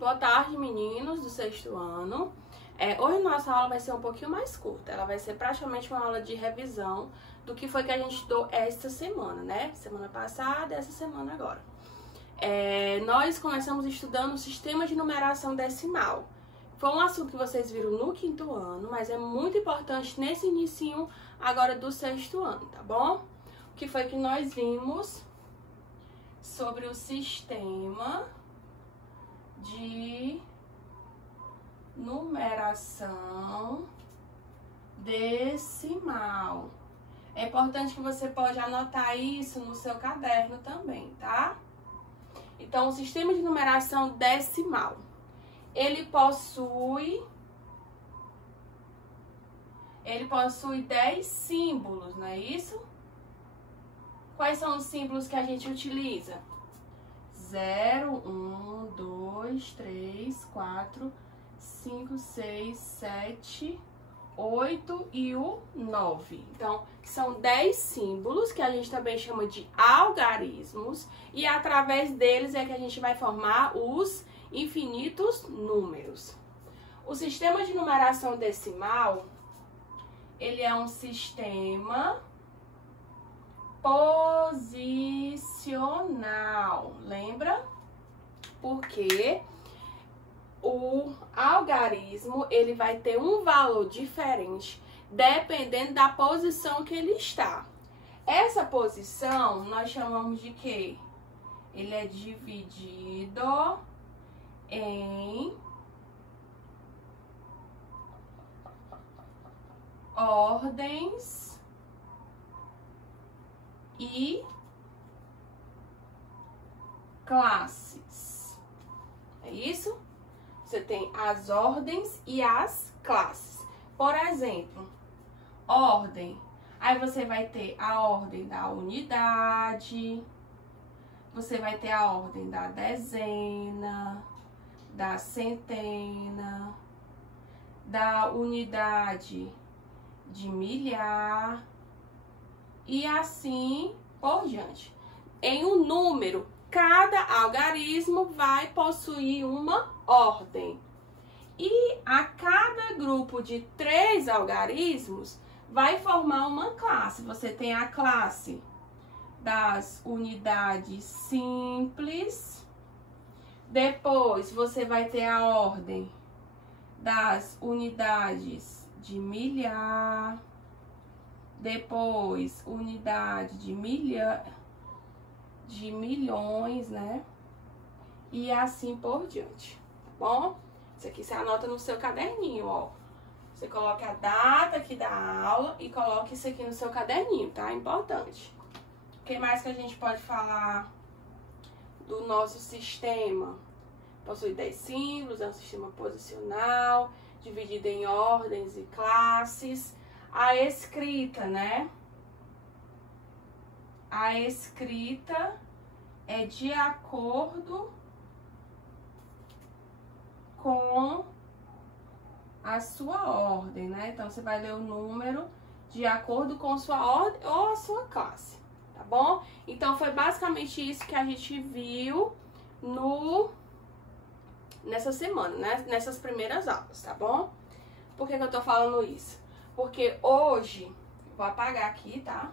Boa tarde, meninos do sexto ano. Hoje nossa aula vai ser um pouquinho mais curta. Ela vai ser praticamente uma aula de revisão do que foi que a gente estudou esta semana, né? Semana passada e essa semana agora. Nós começamos estudando o sistema de numeração decimal. Foi um assunto que vocês viram no quinto ano, mas é muito importante nesse inicinho agora do sexto ano, tá bom? O que foi que nós vimos sobre o sistema de numeração decimal. É importante que você pode anotar isso no seu caderno também, tá? Então, o sistema de numeração decimal, ele possui 10 símbolos, não é isso? Quais são os símbolos que a gente utiliza? 0, 1, 2, 3, 4, 5, 6, 7, 8 e o 9. Então, são 10 símbolos que a gente também chama de algarismos e através deles é que a gente vai formar os infinitos números. O sistema de numeração decimal, ele é um sistema posicional, lembra? Porque o algarismo, ele vai ter um valor diferente dependendo da posição que ele está. Essa posição nós chamamos de quê? Ele é dividido em ordens e classes. É isso? Você tem as ordens e as classes. Por exemplo, ordem. Aí você vai ter a ordem da unidade, você vai ter a ordem da dezena, da centena, da unidade de milhar e assim por diante. Em um número, cada algarismo vai possuir uma ordem. E a cada grupo de 3 algarismos vai formar uma classe. Você tem a classe das unidades simples. Depois você vai ter a ordem das unidades de milhar. Depois, unidade de milhões, né? E assim por diante, tá bom? Isso aqui você anota no seu caderninho, ó. Você coloca a data aqui da aula e coloca isso aqui no seu caderninho, tá? Importante. O que mais que a gente pode falar do nosso sistema? Possui 10 símbolos, é um sistema posicional, dividido em ordens e classes. A escrita, né? A escrita é de acordo com a sua ordem, né? Então, você vai ler o número de acordo com sua ordem ou a sua classe, tá bom? Então, foi basicamente isso que a gente viu nessa semana, né? Nessas primeiras aulas, tá bom? Por que eu tô falando isso? Porque hoje, vou apagar aqui, tá?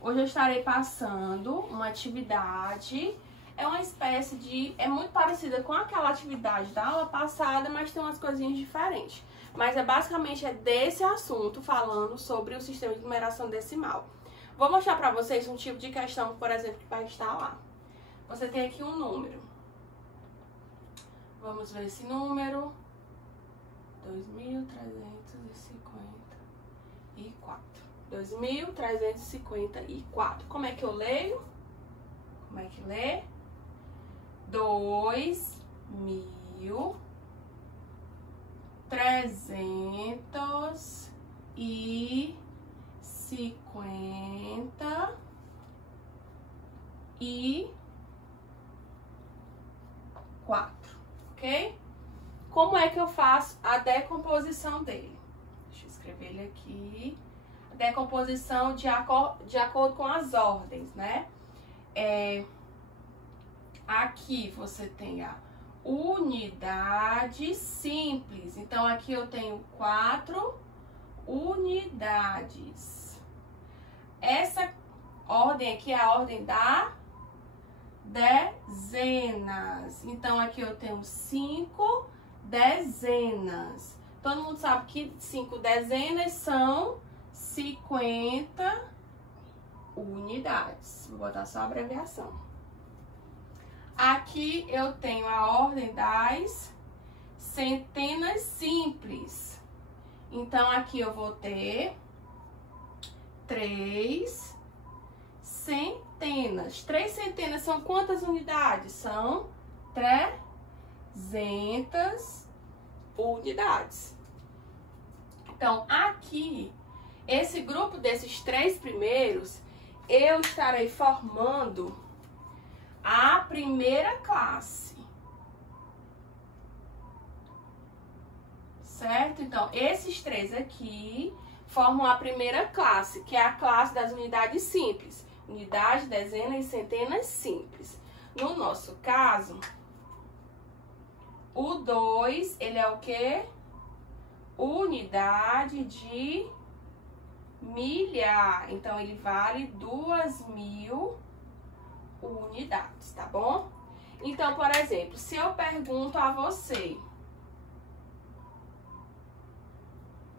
Hoje eu estarei passando uma atividade, é uma espécie de... é muito parecida com aquela atividade da aula passada, mas tem umas coisinhas diferentes. Mas basicamente desse assunto, falando sobre o sistema de numeração decimal. Vou mostrar pra vocês um tipo de questão, por exemplo, que vai estar lá. Você tem aqui um número. Vamos ver esse número. 2.354. Como é que eu leio? Como é que lê? 2.354, ok? Como é que eu faço a decomposição dele? Deixa eu escrever ele aqui. A decomposição de acordo com as ordens, né? Aqui você tem unidades simples. Então, aqui eu tenho 4 unidades. Essa ordem aqui é a ordem da dezenas. Então, aqui eu tenho 5 dezenas. Todo mundo sabe que 5 dezenas são 50 unidades. Vou botar só a abreviação. Aqui eu tenho a ordem das centenas simples. Então, aqui eu vou ter 3 centenas. 3 centenas são quantas unidades? São 300 unidades. Então, aqui, esse grupo desses 3 primeiros, eu estarei formando a primeira classe. Certo? Então, esses 3 aqui formam a primeira classe, que é a classe das unidades simples. Unidade, dezenas e centenas simples. No nosso caso, o 2, ele é o quê? Unidade de milhar. Então, ele vale 2.000 unidades, tá bom? Então, por exemplo, se eu pergunto a você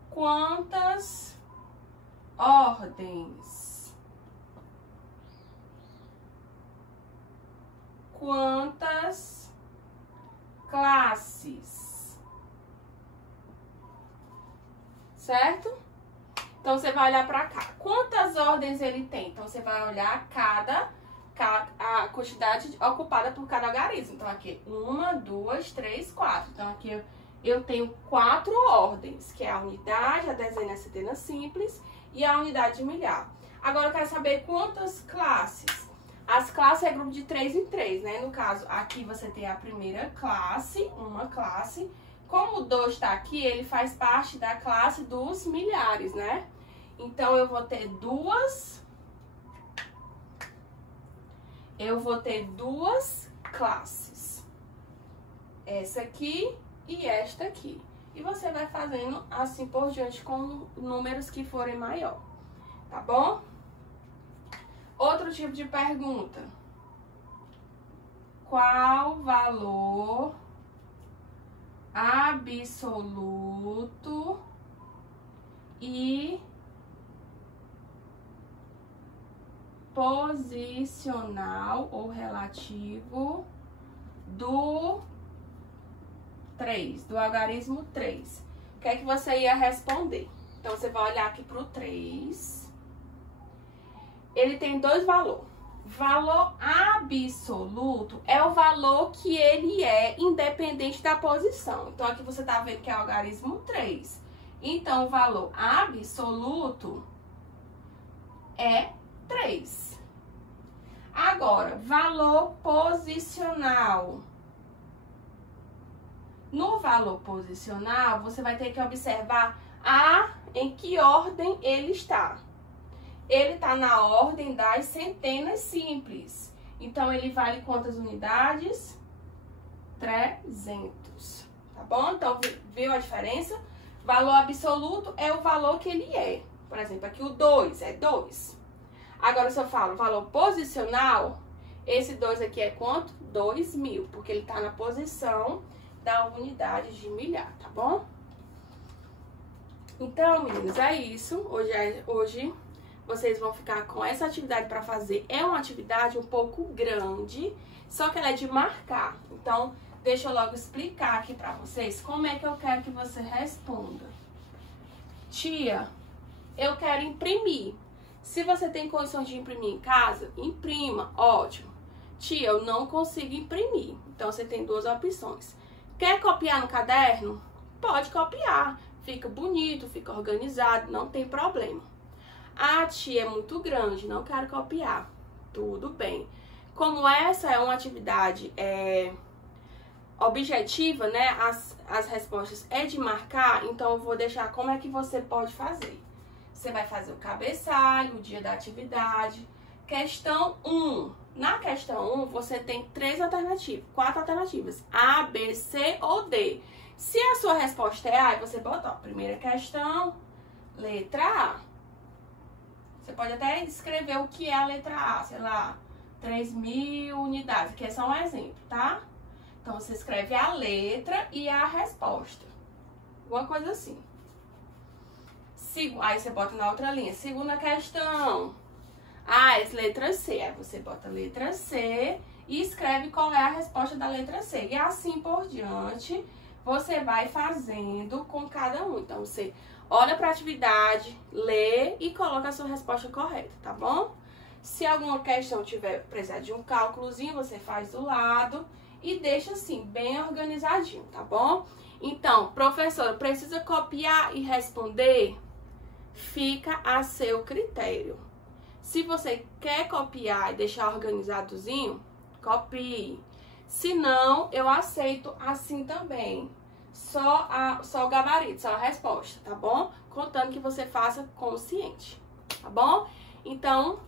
quantas ordens, quantas classes, certo? Então, você vai olhar para cá. Quantas ordens ele tem? Então, você vai olhar a quantidade ocupada por cada algarismo. Então, aqui, 1, 2, 3, 4. Então, aqui eu tenho 4 ordens, que é a unidade, a dezena, a centena simples e a unidade de milhar. Agora, eu quero saber quantas classes. As classes é grupo de 3 em 3, né? No caso, aqui você tem a primeira classe, uma classe. Como o 2 está aqui, ele faz parte da classe dos milhares, né? Então, eu vou ter duas classes. Essa aqui e esta aqui. E você vai fazendo assim por diante com números que forem maior. Tá bom? Outro tipo de pergunta. Qual valor absoluto e posicional ou relativo do 3, do algarismo 3? O que é que você ia responder? Então, você vai olhar aqui para o 3. Ele tem 2 valores. Valor absoluto é o valor que ele é independente da posição. Então, aqui você tá vendo que é o algarismo 3. Então, o valor absoluto é 3. Agora, valor posicional. No valor posicional, você vai ter que observar em que ordem ele está. Ele está na ordem das centenas simples. Então, ele vale quantas unidades? 300. Tá bom? Então, viu a diferença? Valor absoluto é o valor que ele é. Por exemplo, aqui o 2 é 2. Agora, se eu falo valor posicional, esse 2 aqui é quanto? 2.000, porque ele está na posição da unidade de milhar, tá bom? Então, meninos, é isso. Hoje vocês vão ficar com essa atividade para fazer. É uma atividade um pouco grande, só que ela é de marcar. Então, deixa eu logo explicar aqui para vocês como é que eu quero que você responda. Tia, eu quero imprimir. Se você tem condições de imprimir em casa, imprima, ótimo. Tia, eu não consigo imprimir. Então, você tem 2 opções. Quer copiar no caderno? Pode copiar. Fica bonito, fica organizado, não tem problema. Ah, tia, é muito grande, não quero copiar. Tudo bem. Como essa é uma atividade objetiva, né? As respostas é de marcar, então eu vou deixar como é que você pode fazer. Você vai fazer o cabeçalho, o dia da atividade. Questão 1. Na questão 1, você tem 4 alternativas. A, B, C ou D. Se a sua resposta é A, você bota, ó, primeira questão, letra A. Você pode até escrever o que é a letra A, sei lá, 3.000 unidades, que é só um exemplo, tá? Então, você escreve a letra e a resposta. Uma coisa assim. Aí você bota na outra linha. Segunda questão. Ah, é letra C. Aí você bota a letra C e escreve qual é a resposta da letra C. E assim por diante, você vai fazendo com cada um. Então, você olha para a atividade, lê e coloca a sua resposta correta, tá bom? Se alguma questão tiver precisar de um cálculozinho, você faz do lado e deixa assim, bem organizadinho, tá bom? Então, professora, precisa copiar e responder? Fica a seu critério. Se você quer copiar e deixar organizadozinho, copie. Se não, eu aceito assim também. Só o gabarito, só a resposta, tá bom? Contando que você faça consciente, tá bom? Então,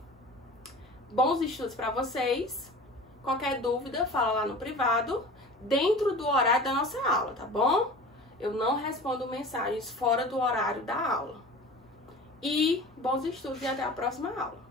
bons estudos para vocês. Qualquer dúvida, fala lá no privado, dentro do horário da nossa aula, tá bom? Eu não respondo mensagens fora do horário da aula. E bons estudos e até a próxima aula.